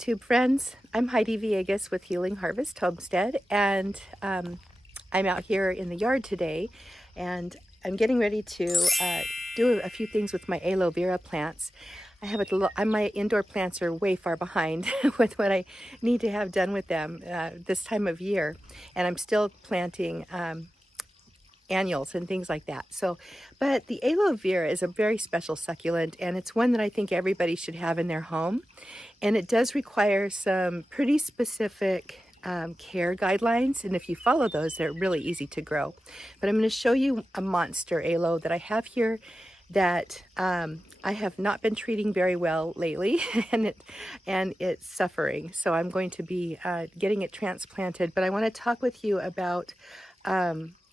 YouTube friends. I'm Heidi Villegas with Healing Harvest Homestead, and I'm out here in the yard today, and I'm getting ready to do a few things with my aloe vera plants. I have my indoor plants are way far behind with what I need to have done with them this time of year, and I'm still planting annuals and things like that. But the aloe vera is a very special succulent, and it's one that I think everybody should have in their home. And it does require some pretty specific care guidelines, and if you follow those, they're really easy to grow. But I'm going to show you a monster aloe that I have here that I have not been treating very well lately, and it's suffering. So I'm going to be getting it transplanted. But I want to talk with you about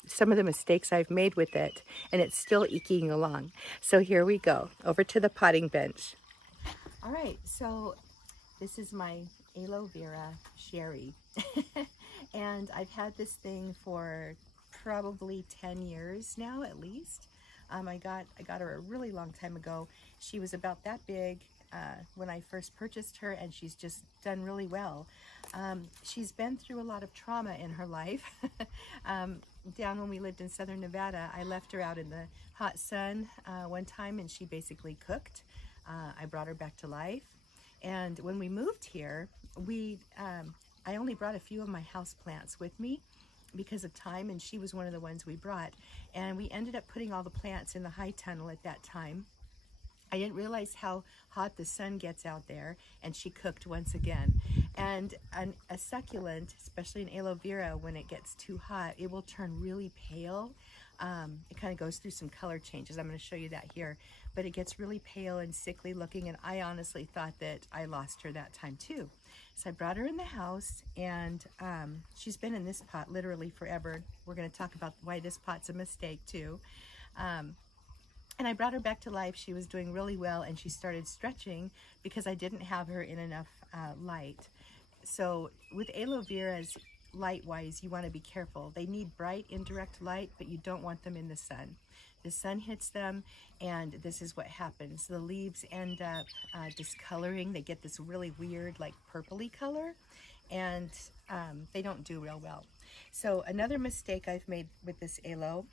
some of the mistakes I've made with it, and it's still eking along. So here we go, over to the potting bench. All right, so this is my aloe vera sherry, and I've had this thing for probably 10 years now, at least. I got her a really long time ago. She was about that big when I first purchased her, and she's just done really well. She's been through a lot of trauma in her life. Down when we lived in southern Nevada, I left her out in the hot sun one time, and she basically cooked. I brought her back to life. And when we moved here, I only brought a few of my house plants with me because of time, and she was one of the ones we brought. And we ended up putting all the plants in the high tunnel at that time. I didn't realize how hot the sun gets out there, and she cooked once again. And a succulent, especially an aloe vera, when it gets too hot, it will turn really pale. It kind of goes through some color changes. I'm going to show you that here. But it gets really pale and sickly looking, and I honestly thought that I lost her that time too. So I brought her in the house, and she's been in this pot literally forever. We're going to talk about why this pot's a mistake too. And I brought her back to life. She was doing really well, and she started stretching because I didn't have her in enough light. So with aloe veras, light-wise, you want to be careful. They need bright, indirect light, but you don't want them in the sun. The sun hits them, and this is what happens. The leaves end up discoloring. They get this really weird, like purpley color, and they don't do real well. So another mistake I've made with this aloe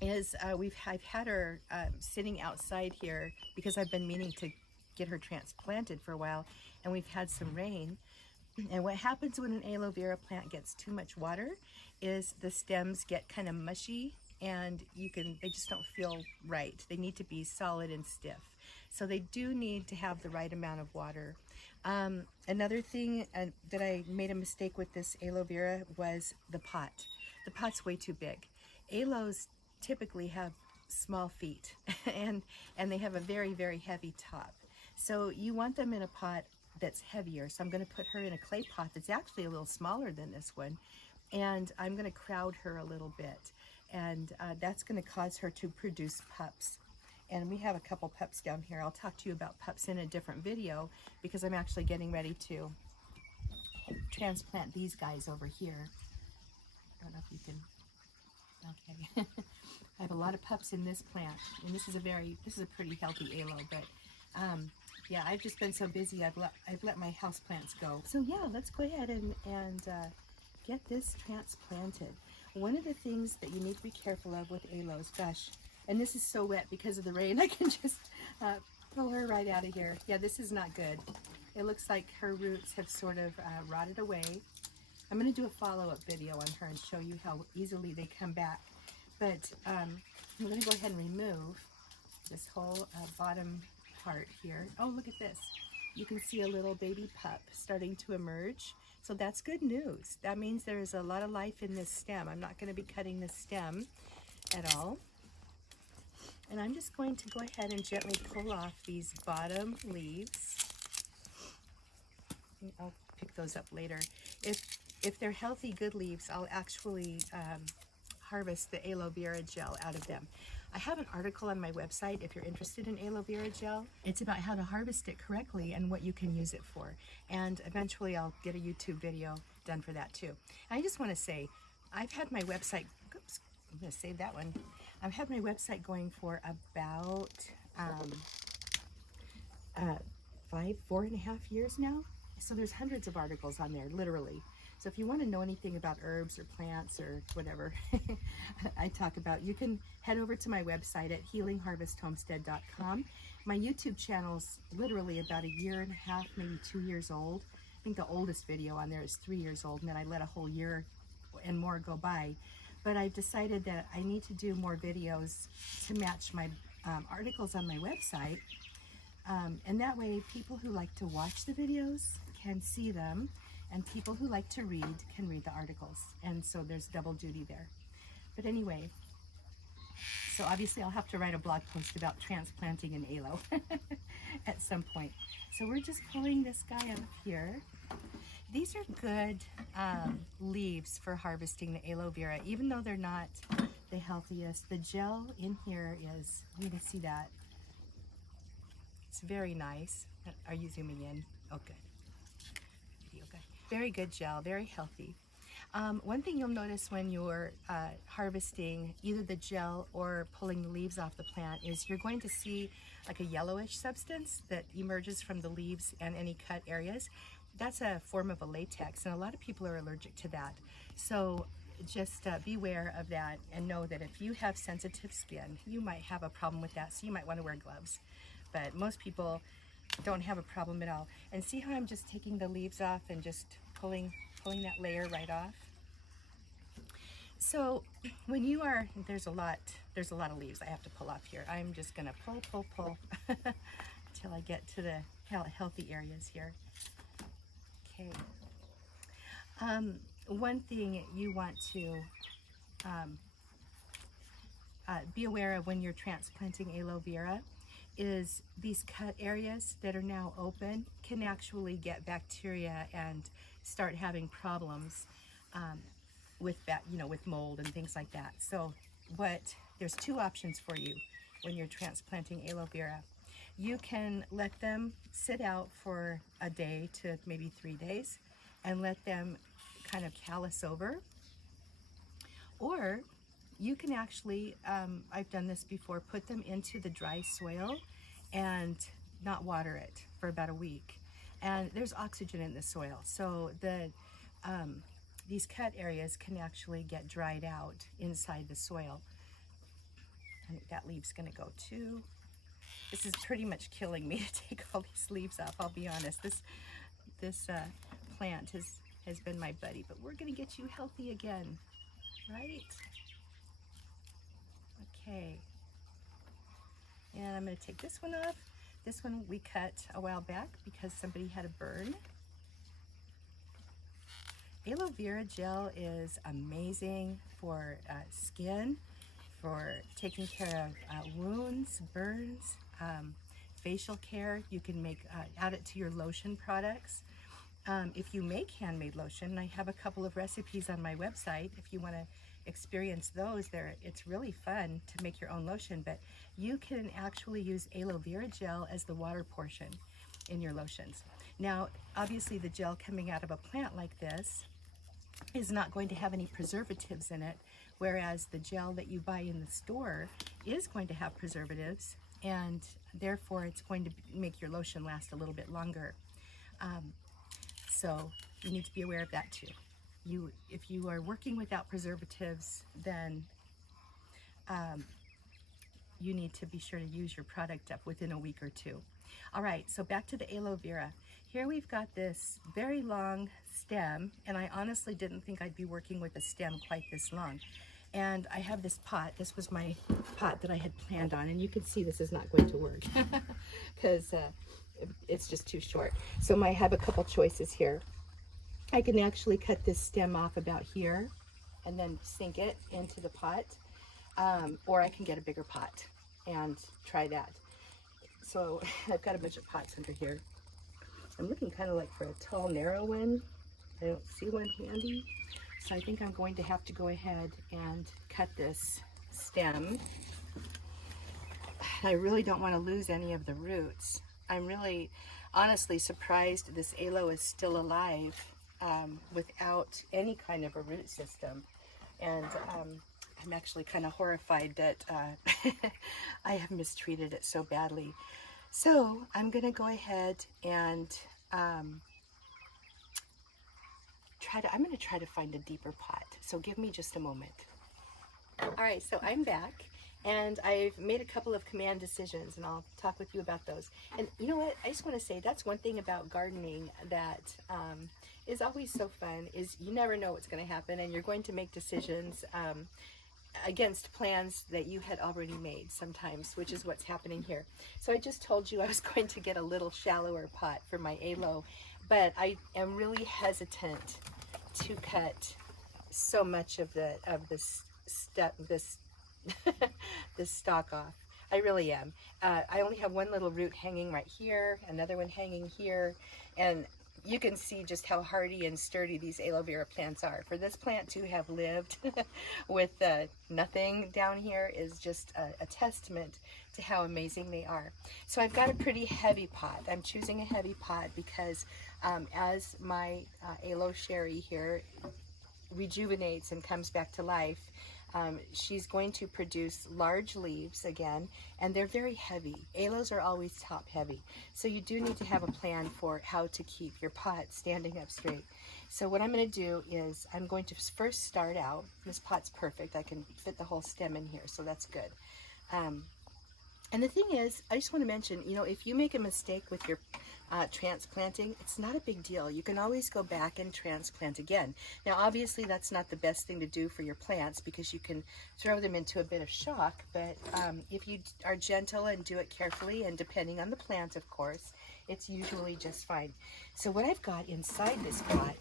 is I've had her sitting outside here because I've been meaning to get her transplanted for a while, and we've had some rain. And what happens when an aloe vera plant gets too much water is the stems get kind of mushy, and they just don't feel right. They need to be solid and stiff. So they do need to have the right amount of water. Another thing that I made a mistake with this aloe vera was the pot. The pot's way too big. Aloes typically have small feet and they have a very, very heavy top. So you want them in a pot that's heavier. So I'm going to put her in a clay pot that's actually a little smaller than this one, and I'm going to crowd her a little bit, and that's going to cause her to produce pups. And we have a couple pups down here. I'll talk to you about pups in a different video because I'm actually getting ready to transplant these guys over here. I don't know if you can, okay. I have a lot of pups in this plant, and this is a pretty healthy aloe, but yeah, I've just been so busy, I've let my house plants go. So yeah, let's go ahead and get this transplanted. One of the things that you need to be careful of with aloes, gosh, and this is so wet because of the rain, I can just pull her right out of here. Yeah, this is not good. It looks like her roots have sort of rotted away. I'm going to do a follow-up video on her and show you how easily they come back. But I'm going to go ahead and remove this whole bottom part here. Oh, look at this. You can see a little baby pup starting to emerge. So that's good news. That means there is a lot of life in this stem. I'm not going to be cutting this stem at all. And I'm just going to go ahead and gently pull off these bottom leaves. I'll pick those up later. If they're healthy, good leaves, I'll actually harvest the aloe vera gel out of them. I have an article on my website if you're interested in aloe vera gel. It's about how to harvest it correctly and what you can use it for. And eventually I'll get a YouTube video done for that too. And I just want to say, I've had my website, oops, I'm going to save that one. I've had my website going for about 4.5 years now. So there's hundreds of articles on there, literally. So if you want to know anything about herbs or plants or whatever I talk about, you can head over to my website at healingharvesthomestead.com. My YouTube channel's literally about 1.5 years, maybe 2 years old. I think the oldest video on there is 3 years old, and then I let a whole year and more go by. But I've decided that I need to do more videos to match my articles on my website. And that way people who like to watch the videos can see them, and people who like to read can read the articles. And so there's double duty there. But anyway, so obviously I'll have to write a blog post about transplanting an aloe at some point. So we're just pulling this guy up here. These are good leaves for harvesting the aloe vera, even though they're not the healthiest. The gel in here is, you can see that. It's very nice. Are you zooming in? Oh, good. Okay. Very good gel, very healthy. One thing you'll notice when you're harvesting either the gel or pulling the leaves off the plant is you're going to see like a yellowish substance that emerges from the leaves and any cut areas. That's a form of a latex, and a lot of people are allergic to that. So just beware of that, and know that if you have sensitive skin, you might have a problem with that, so you might want to wear gloves. But most people don't have a problem at all. And see how I'm just taking the leaves off and just pulling that layer right off. So when you are, there's a lot of leaves I have to pull off here. I'm just gonna pull until I get to the healthy areas here. Okay. One thing you want to be aware of when you're transplanting aloe vera is these cut areas that are now open can actually get bacteria and start having problems with mold and things like that. So there's two options for you when you're transplanting aloe vera. You can let them sit out for a day to maybe 3 days and let them kind of callus over. Or you can actually, I've done this before, put them into the dry soil and not water it for about a week. And there's oxygen in the soil, so these cut areas can actually get dried out inside the soil. I think that leaf's gonna go too. This is pretty much killing me to take all these leaves off, I'll be honest. This plant has been my buddy, but we're gonna get you healthy again, right? Okay. And I'm going to take this one off. This one we cut a while back because somebody had a burn. Aloe vera gel is amazing for skin, for taking care of wounds, burns, facial care. You can add it to your lotion products. If you make handmade lotion, I have a couple of recipes on my website. If you want to experience those, it's really fun to make your own lotion, but you can actually use aloe vera gel as the water portion in your lotions. Now, obviously the gel coming out of a plant like this is not going to have any preservatives in it, whereas the gel that you buy in the store is going to have preservatives, and therefore it's going to make your lotion last a little bit longer. So you need to be aware of that too. If you are working without preservatives, then you need to be sure to use your product up within a week or two. All right, so back to the aloe vera. Here we've got this very long stem, and I honestly didn't think I'd be working with a stem quite this long. And I have this pot. This was my pot that I had planned on, and you can see this is not going to work because it's just too short. So I have a couple choices here. I can actually cut this stem off about here and then sink it into the pot, or I can get a bigger pot and try that. So I've got a bunch of pots under here. I'm looking kind of like for a tall, narrow one. I don't see one handy. So I think I'm going to have to go ahead and cut this stem. I really don't want to lose any of the roots. I'm really honestly surprised this aloe is still alive without any kind of a root system. And I'm actually kind of horrified that I have mistreated it so badly. So I'm going to go ahead and I'm going to try to find a deeper pot. So give me just a moment. All right, so I'm back, and I've made a couple of command decisions, and I'll talk with you about those. And you know what? I just want to say that's one thing about gardening that is always so fun, is you never know what's going to happen, and you're going to make decisions against plans that you had already made sometimes, which is what's happening here. So I just told you I was going to get a little shallower pot for my aloe, but I am really hesitant to cut so much of this this stalk off. I really am. I only have one little root hanging right here, another one hanging here, and you can see just how hardy and sturdy these aloe vera plants are. For this plant to have lived with nothing down here is just a testament to how amazing they are. So I've got a pretty heavy pot. I'm choosing a heavy pot because as my aloe sherry here rejuvenates and comes back to life, she's going to produce large leaves again, and they're very heavy. Aloes are always top heavy, so you do need to have a plan for how to keep your pot standing up straight. So what I'm going to do is I'm going to first start out. This pot's perfect. I can fit the whole stem in here, so that's good. And the thing is, I just want to mention, you know, if you make a mistake with your transplanting, it's not a big deal. You can always go back and transplant again. Now, obviously, that's not the best thing to do for your plants because you can throw them into a bit of shock, but if you are gentle and do it carefully, and depending on the plant, of course, it's usually just fine. So what I've got inside this pot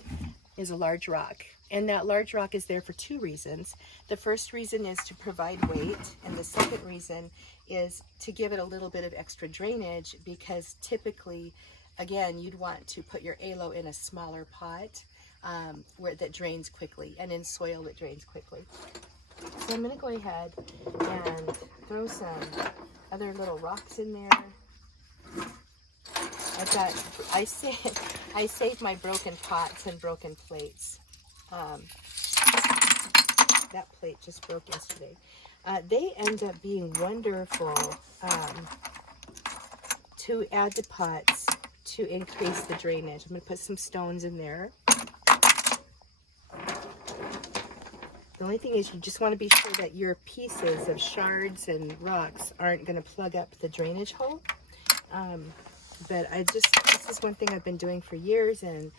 is a large rock, and that large rock is there for two reasons. The first reason is to provide weight, and the second reason is to give it a little bit of extra drainage, because typically, again, you'd want to put your aloe in a smaller pot that drains quickly, and in soil that drains quickly. So I'm going to go ahead and throw some other little rocks in there. I saved my broken pots and broken plates. That plate just broke yesterday. They end up being wonderful to add to pots to increase the drainage. I'm going to put some stones in there. The only thing is you just want to be sure that your pieces of shards and rocks aren't going to plug up the drainage hole. But this is one thing I've been doing for years, and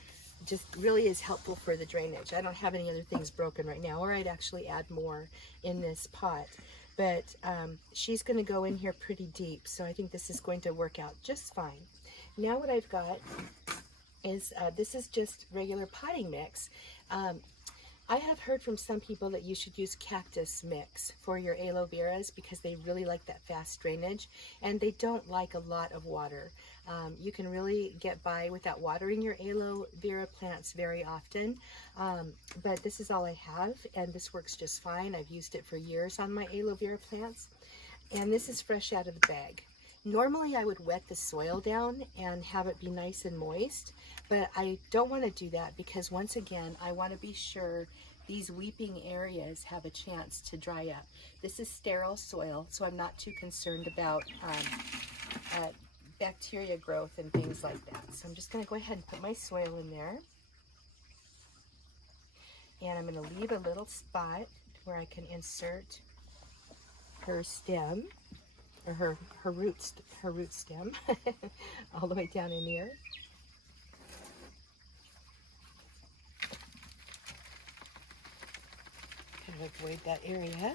just really is helpful for the drainage. I don't have any other things broken right now, or I'd actually add more in this pot. But she's going to go in here pretty deep, so I think this is going to work out just fine. Now what I've got is, this is just regular potting mix. I have heard from some people that you should use cactus mix for your aloe veras because they really like that fast drainage, and they don't like a lot of water. You can really get by without watering your aloe vera plants very often, but this is all I have, and this works just fine. I've used it for years on my aloe vera plants, and this is fresh out of the bag. Normally I would wet the soil down and have it be nice and moist, but I don't want to do that because, once again, I want to be sure these weeping areas have a chance to dry up. This is sterile soil, so I'm not too concerned about bacteria growth and things like that. So I'm just going to go ahead and put my soil in there. And I'm going to leave a little spot where I can insert her stem, or her root stem, all the way down in here. Kind of avoid that area.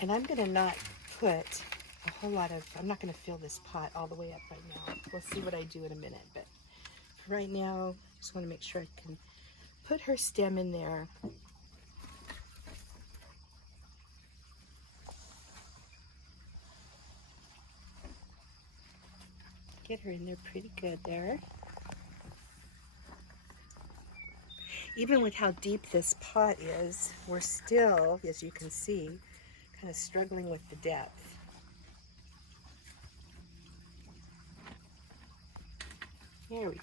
And I'm going to not put a whole lot of, I'm not going to fill this pot all the way up right now. We'll see what I do in a minute, but for right now, I just want to make sure I can put her stem in there. Get her in there pretty good there. Even with how deep this pot is, we're still, as you can see, kind of struggling with the depth. There we go.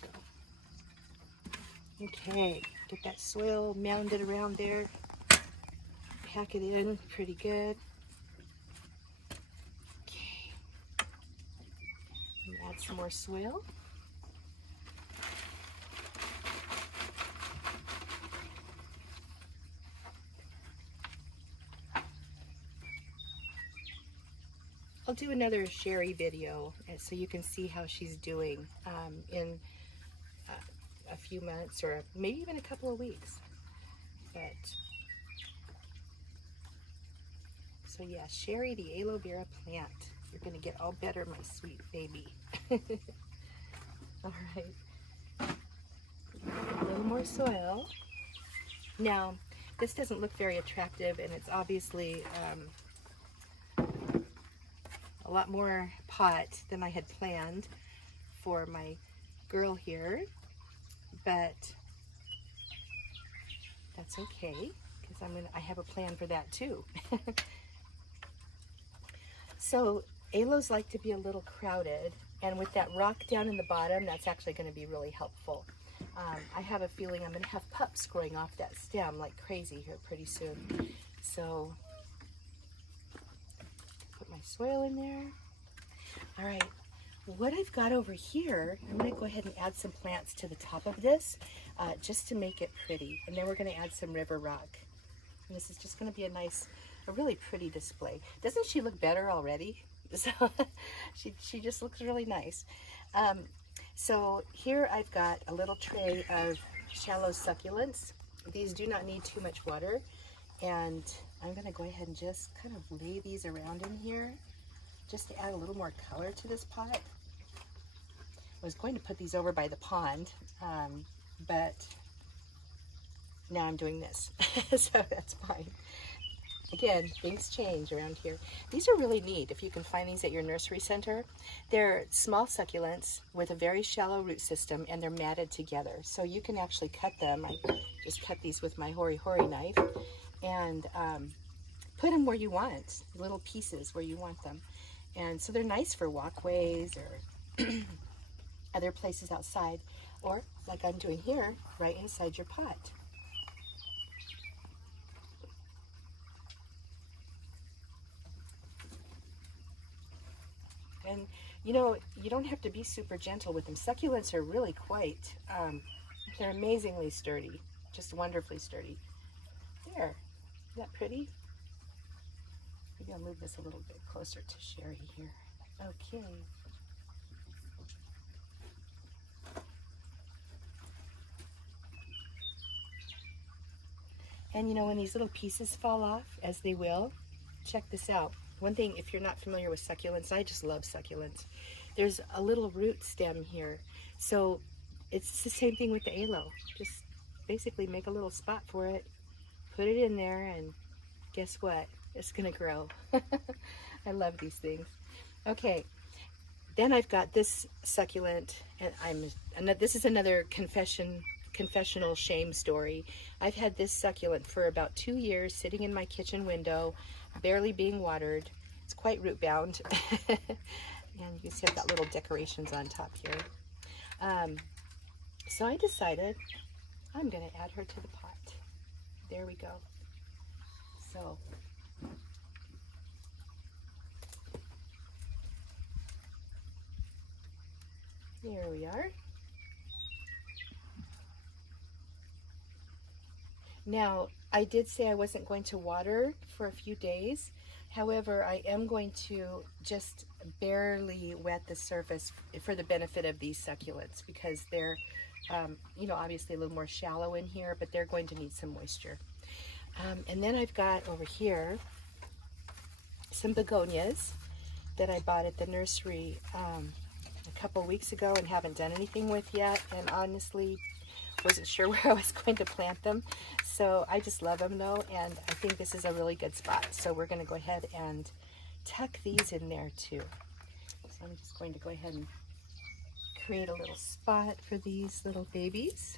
Okay, get that soil mounded around there. Pack it in pretty good. Okay. And add some more soil. I'll do another Sherry video so you can see how she's doing in a few months or maybe even a couple of weeks. But so yeah, Sherry the aloe vera plant. You're gonna get all better, my sweet baby. All right, a little more soil. Now, this doesn't look very attractive, and it's obviously a lot more pot than I had planned for my girl here, but that's okay because I have a plan for that too. So aloes like to be a little crowded, and with that rock down in the bottom, that's actually going to be really helpful. I have a feeling I'm going to have pups growing off that stem like crazy here pretty soon. So put my soil in there. All right, what I've got over here, I'm going to go ahead and add some plants to the top of this just to make it pretty. And then we're going to add some river rock. And this is just going to be a really pretty display. Doesn't she look better already? So she just looks really nice. So here I've got a little tray of shallow succulents. These do not need too much water. And I'm going to go ahead and just kind of lay these around in here just to add a little more color to this pot. I was going to put these over by the pond, but now I'm doing this, so that's fine. Again, things change around here. These are really neat if you can find these at your nursery center. They're small succulents with a very shallow root system, and they're matted together. So you can actually cut them. I just cut these with my hori-hori knife and put them where you want, little pieces where you want them. And so they're nice for walkways or other places outside, or like I'm doing here, right inside your pot. And you know, you don't have to be super gentle with them. Succulents are really quite, they're amazingly sturdy, just wonderfully sturdy. There, is that pretty? Maybe I'll move this a little bit closer to Sherry here. Okay. And you know, when these little pieces fall off, as they will, check this out. One thing, if you're not familiar with succulents, I just love succulents. There's a little root stem here. So it's the same thing with the aloe. Just basically make a little spot for it, put it in there, and guess what? It's gonna grow. I love these things. Okay, then I've got this succulent, and this is another confessional shame story. I've had this succulent for about 2 years sitting in my kitchen window, barely being watered. It's quite root bound. And you can see I've got little decorations on top here. So I decided I'm gonna add her to the pot. There we go. So there we are. Now, I did say I wasn't going to water for a few days. However, I am going to just barely wet the surface for the benefit of these succulents because they're, you know, obviously a little more shallow in here, but they're going to need some moisture. And then I've got over here some begonias that I bought at the nursery a couple weeks ago and haven't done anything with yet, and honestly wasn't sure where I was going to plant them. So I just love them though, and I think this is a really good spot. So we're going to go ahead and tuck these in there too. So I'm just going to go ahead and create a little spot for these little babies.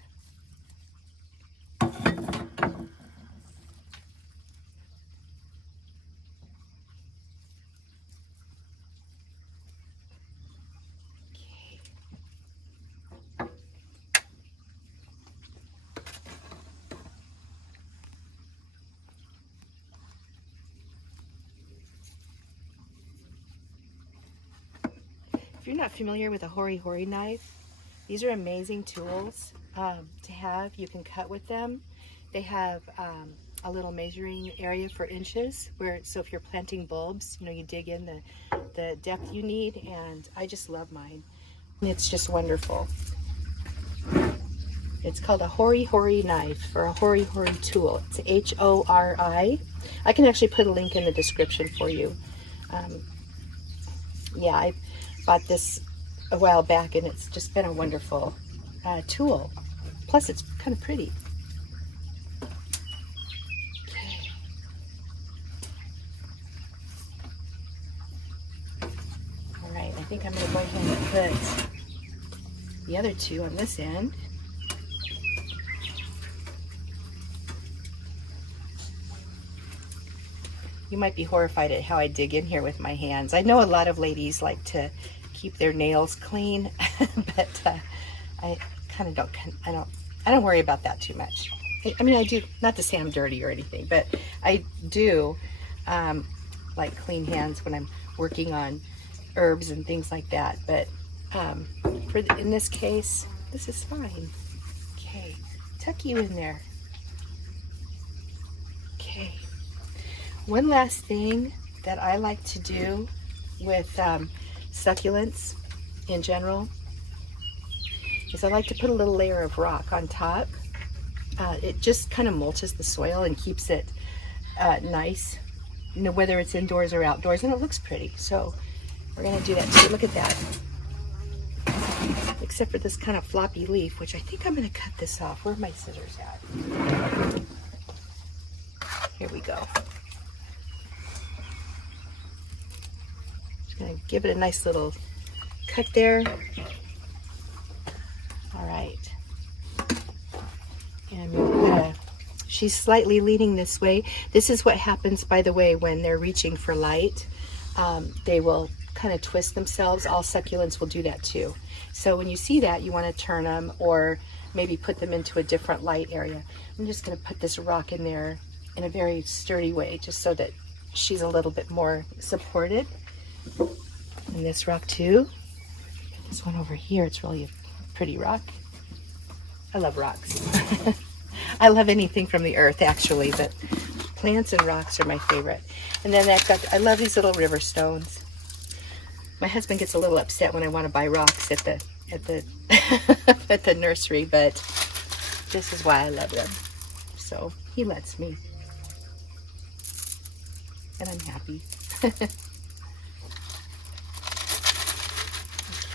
If you're not familiar with a hori-hori knife, these are amazing tools to have. You can cut with them. They have a little measuring area for inches, so if you're planting bulbs, you know, you dig in the depth you need, and I just love mine. It's just wonderful. It's called a Hori Hori knife, or a Hori Hori tool. It's H-O-R-I. I can actually put a link in the description for you. Yeah, I bought this a while back, and it's just been a wonderful tool. Plus, it's kind of pretty. Okay. All right, I think I'm going to go ahead and put the other two on this end. You might be horrified at how I dig in here with my hands. I know a lot of ladies like to keep their nails clean, but I kind of don't. I don't worry about that too much. I mean, I do, not to say I'm dirty or anything, but I do like clean hands when I'm working on herbs and things like that. But in this case, this is fine. Okay, tuck you in there. Okay. One last thing that I like to do with succulents in general is I like to put a little layer of rock on top. It just kind of mulches the soil and keeps it nice, you know, whether it's indoors or outdoors, and it looks pretty. So we're going to do that too. Look at that. Except for this kind of floppy leaf, which I think I'm going to cut this off. Where are my scissors at? Here we go. Gonna give it a nice little cut there. All right, and she's slightly leaning this way. This is what happens, by the way, when they're reaching for light. They will kind of twist themselves. All succulents will do that too. So when you see that, you want to turn them or maybe put them into a different light area. I'm just going to put this rock in there in a very sturdy way, just so that she's a little bit more supported. And this rock too. This one over here, it's really a pretty rock. I love rocks. I love anything from the earth, actually, but plants and rocks are my favorite. And then I love these little river stones. My husband gets a little upset when I want to buy rocks at the at the nursery, but this is why I love them. So he lets me, and I'm happy.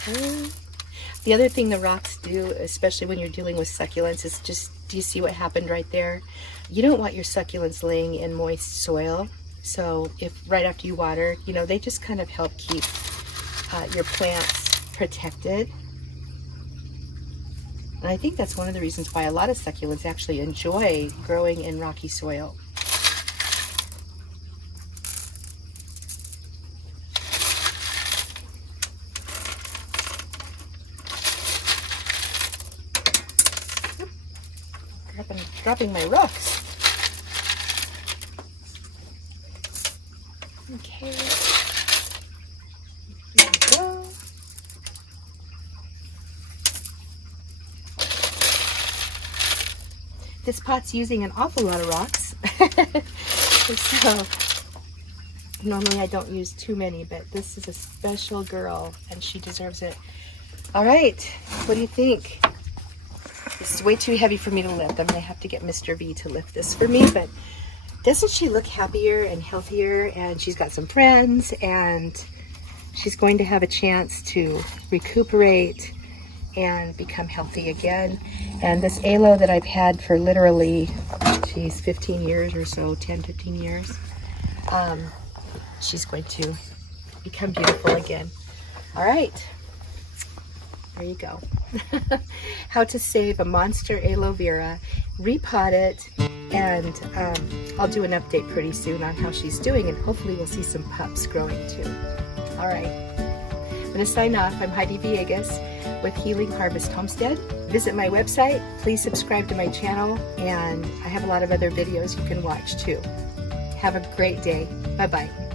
Okay. The other thing the rocks do, especially when you're dealing with succulents, is just, do you see what happened right there? You don't want your succulents laying in moist soil. So if right after you water, you know, they just kind of help keep your plants protected. And I think that's one of the reasons why a lot of succulents actually enjoy growing in rocky soil. I'm dropping my rocks. Okay. Here we go. This pot's using an awful lot of rocks. So normally I don't use too many, but this is a special girl and she deserves it. All right, what do you think? This is way too heavy for me to lift. I'm gonna have to get Mr. V to lift this for me, but doesn't she look happier and healthier? And she's got some friends and she's going to have a chance to recuperate and become healthy again. And this aloe that I've had for literally, geez, 15 years or so, 10, 15 years, she's going to become beautiful again. All right. There you go. How to save a monster aloe vera, repot it, and I'll do an update pretty soon on how she's doing, and hopefully we'll see some pups growing too. All right, I'm going to sign off. I'm Heidi Villegas with Healing Harvest Homestead. Visit my website, please subscribe to my channel, and I have a lot of other videos you can watch too. Have a great day. Bye-bye.